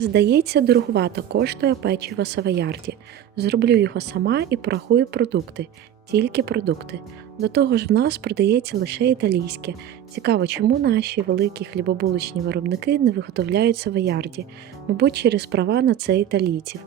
Здається, дорогувато коштує печиво савоярді. Зроблю його сама і порахую продукти. Тільки продукти. До того ж, в нас продається лише італійське. Цікаво, чому наші великі хлібобулочні виробники не виготовляють савоярді? Мабуть, через права на це італійців.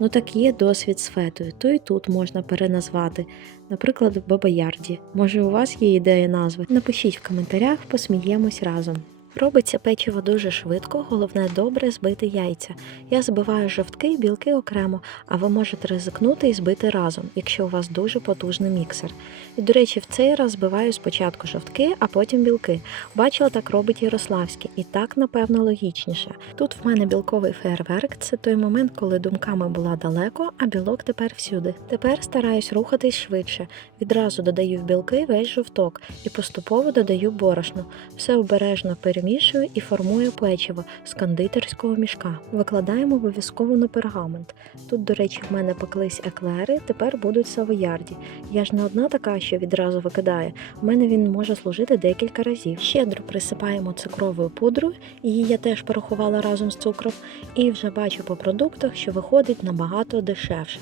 Ну так є досвід з фетою, то і тут можна переназвати. Наприклад, бабаярді. Може, у вас є ідея назви? Напишіть в коментарях, посміємось разом. Робиться печиво дуже швидко, головне добре збити яйця. Я збиваю жовтки і білки окремо, а ви можете ризикнути і збити разом, якщо у вас дуже потужний міксер. І, до речі, в цей раз збиваю спочатку жовтки, а потім білки. Бачила, так робить Ярославський, і так, напевно, логічніше. Тут в мене білковий фейерверк це той момент, коли думками була далеко, а білок тепер всюди. Тепер стараюсь рухатись швидше. Відразу додаю в білки весь жовток і поступово додаю борошно. Все обережно перемішую і формую печиво з кондитерського мішка. Викладаємо обов'язково на пергамент. Тут, до речі, в мене пеклись еклери, тепер будуть савоярді. Я ж не одна така, що відразу викидає. У мене він може служити декілька разів. Щедро присипаємо цукровою пудрою, її я теж порахувала разом з цукром, і вже бачу по продуктах, що виходить набагато дешевше.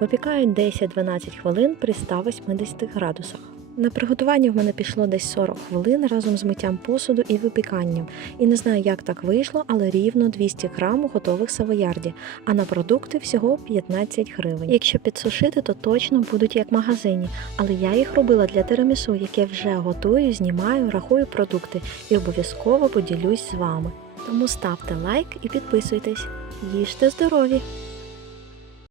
Випікаю 10-12 хвилин при 180 градусах. На приготування в мене пішло десь 40 хвилин разом з миттям посуду і випіканням. І не знаю, як так вийшло, але рівно 200 грам готових савоярді, а на продукти всього 15 гривень. Якщо підсушити, то точно будуть як в магазині. Але я їх робила для тирамісу, яке вже готую, знімаю, рахую продукти і обов'язково поділюсь з вами. Тому ставте лайк і підписуйтесь. Їжте здорові!